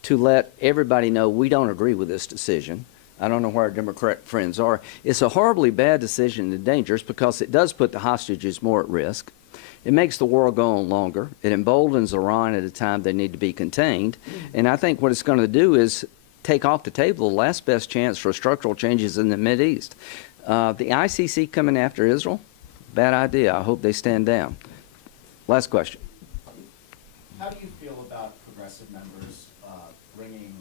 to let everybody know we don't agree with this decision. I don't know where our Democrat friends are. It's a horribly bad decision and dangerous because it does put the hostages more at risk. It makes the war go on longer. It emboldens Iran at a time they need to be contained. And I think what it's going to do is take off the table the last best chance for structural changes in the Mideast. The ICC coming after Israel, bad idea. I hope they stand down. Last question. How do you feel about progressive members bringing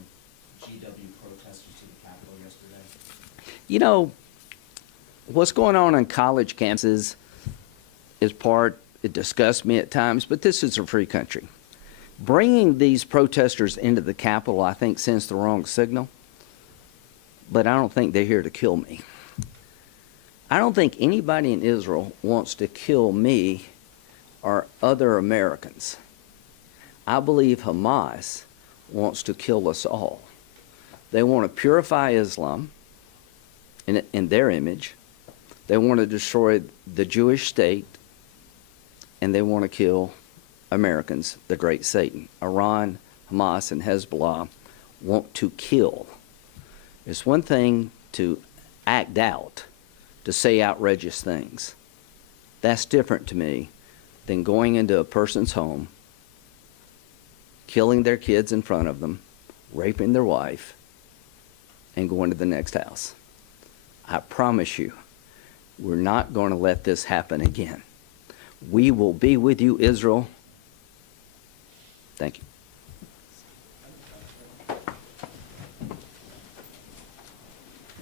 GW protesters to the Capitol yesterday? What's going on in college campuses it disgusts me at times, but this is a free country. Bringing these protesters into the Capitol, I think, sends the wrong signal, but I don't think they're here to kill me. I don't think anybody in Israel wants to kill me or other Americans. I believe Hamas wants to kill us all. They want to purify Islam in their image. They want to destroy the Jewish state, and they want to kill Americans, the great Satan. Iran, Hamas, and Hezbollah want to kill. It's one thing to act out, to say outrageous things. That's different to me than going into a person's home, killing their kids in front of them, raping their wife, and going to the next house. I promise you, we're not going to let this happen again. We will be with you, Israel. Thank you.